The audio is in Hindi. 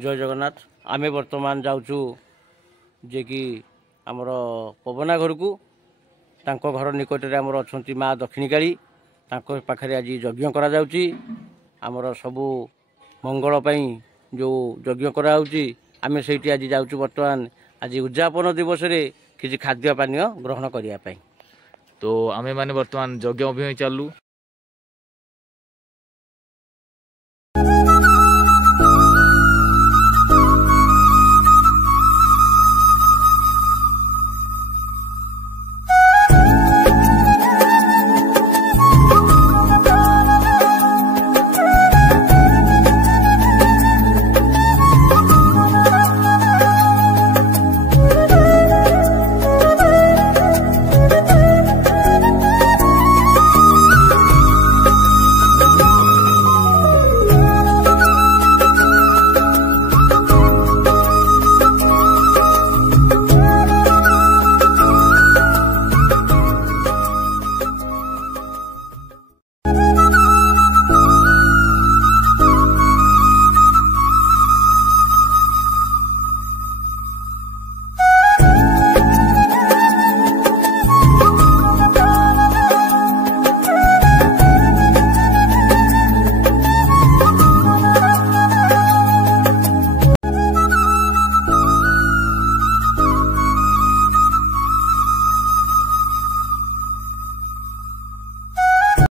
जय जगन्नाथ। आमे वर्तमान जाऊँ जे कि आमर पवना घर को तांको घर निकट में आमर अच्छा माँ दक्षिणीकाली पाखे आज यज्ञ करा जाउची। आमर सबू मंगल जो यज्ञ करा आमे से आज जाऊँ बर्तमान आज उद्यापन दिवस रे किसी खाद्य पानीय ग्रहण करने। तो आमे माने वर्तमान यज्ञ अभियान चालू